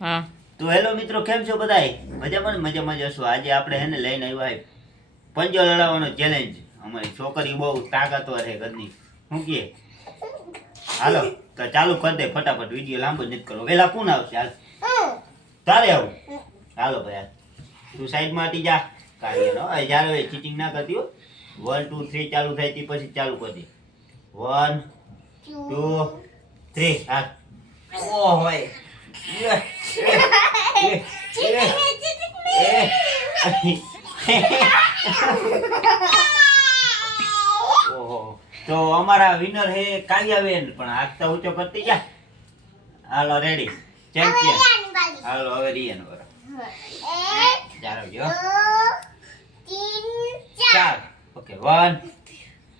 હા તો હેલો મિત્રો, કેમ છો બધાય? મજામાં જશો. આજે આપણે હેને લઈને આવ્યા પંજો લડાવવાનો ચેલેન્જ. અમારી છોકરી બહુ તાકાતવર છે ઘરની. શું કહે? હાલો તો ચાલુ કરી દે ફટાફટ, વિડીયો લાંબો નથી કરો. વેલા કોણ આવશે? હાલ તારે આવું. હાલો ભાઈ, તું સાઈડમાં હટી જા. કાઢી નો જ્યારે ચીટિંગ ના કરતી હો. 1 2 3 ચાલુ થાય તે પછી ચાલુ કરી દે. 1 2 3 હાલ. ઓ હોય તો અમારા વિનર હે કાવ્યાબેન, પણ આગતા ઊંચો કરતી જા. હાલો રેડી, ચેમ્પિયન. હાલો હવે રિયન વરો ચાલો જો 4 ઓકે 1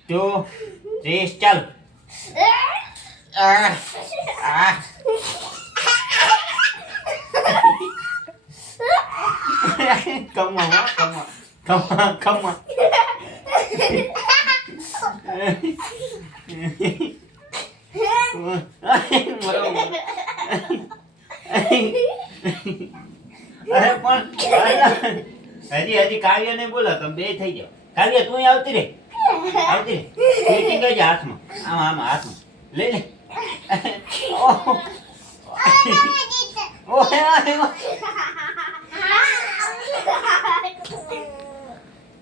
2 3 ચાલો. Come on. અરે પણ હજી કાવ્ય ને બોલો, તમે બે થઈ જાઓ. કાવ્ય તું આવતી રે તું ગઈ હાથમાં, આમ હાથમાં લઈ લે.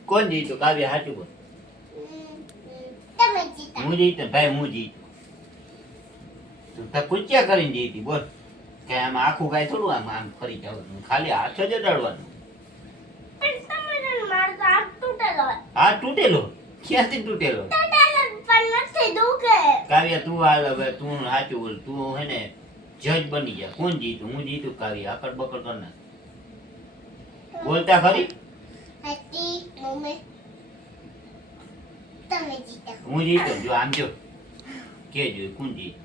કોણ જીતું? કાવ્ય સાચું બોલ. હું જીતો ભાઈ, હું જીતું. તું કુચ્યા કરીને જીતી બોલ. કે આમ આખું ગાય થોડું આમ ફરી જવાનું, ખાલી હાથ જ અડાડવાનું. હાથ તૂટેલો? ક્યાંથી તૂટેલો? કાવ્ય તું હાલ હવે, તું સાચું બોલ. તું હે ને જજ બની જા. કોણ જીતું? હું જીતું. કાવ્ય આકડ બકડ કર ના બોલતા ખરી. હું જીતો. જો આમ જો કે જો કોણ જીત.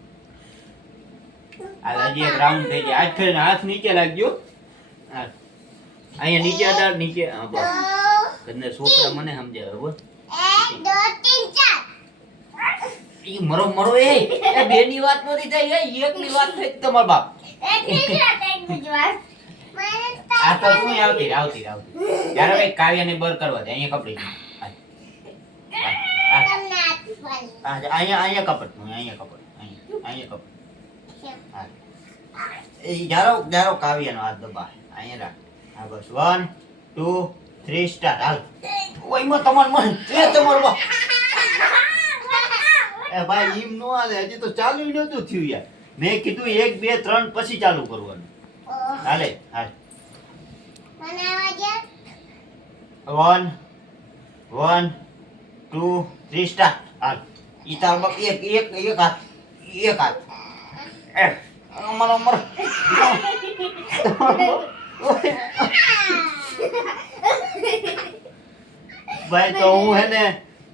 આ હજી એક રાઉન્ડ થઈ જાય. હાથ કરીને હાથ નીચે રાખજો. અહીંયા નીચે અડાડ, નીચે. હા બસ. કને છોકરા મને સમજાવે બોલ. 1 2 3 4 મરો એ બે ની વાત નથી થઈ, એક ની વાત થઈ તમાર બાપ. આ તો તું આવતી યાર. હવે કાવ્યને બર કરવા દે. અહીંયા કપડી અહીંયા કપડ એ જારો કાવ્યનો હાથ દબા. અહીંયા રાખ. હા બસ 1 2 3 સ્ટાર્ટ. હાલ. ઓયમાં તમાર મન એ તમાર બાપ. એ ભાઈ ઈમ નો આલે, હજી તો ચાલુ નતું થયું યાર. મેં કીધું 1 2 3 પછી ચાલુ કરવાનું. હાલે હાલ. 1 2 3 સ્ટાર્ટ. હાલ. ઈ તાર બાપ એક હાથ મરો ભાઈ. તો હું હે ને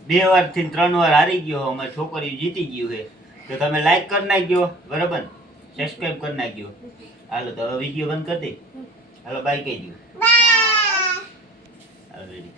2 વાર થી 3 વાર હારી ગયો. અમારી છોકરી જીતી ગયું છે. તો તમે લાઈક કરી નાખજો, બરાબર? સબસ્ક્રાઇબ કરી નાખજો. હાલો તો હવે વિડીયો બંધ કરી દે. હાલો બાય કહી દો. હાલો રેડી.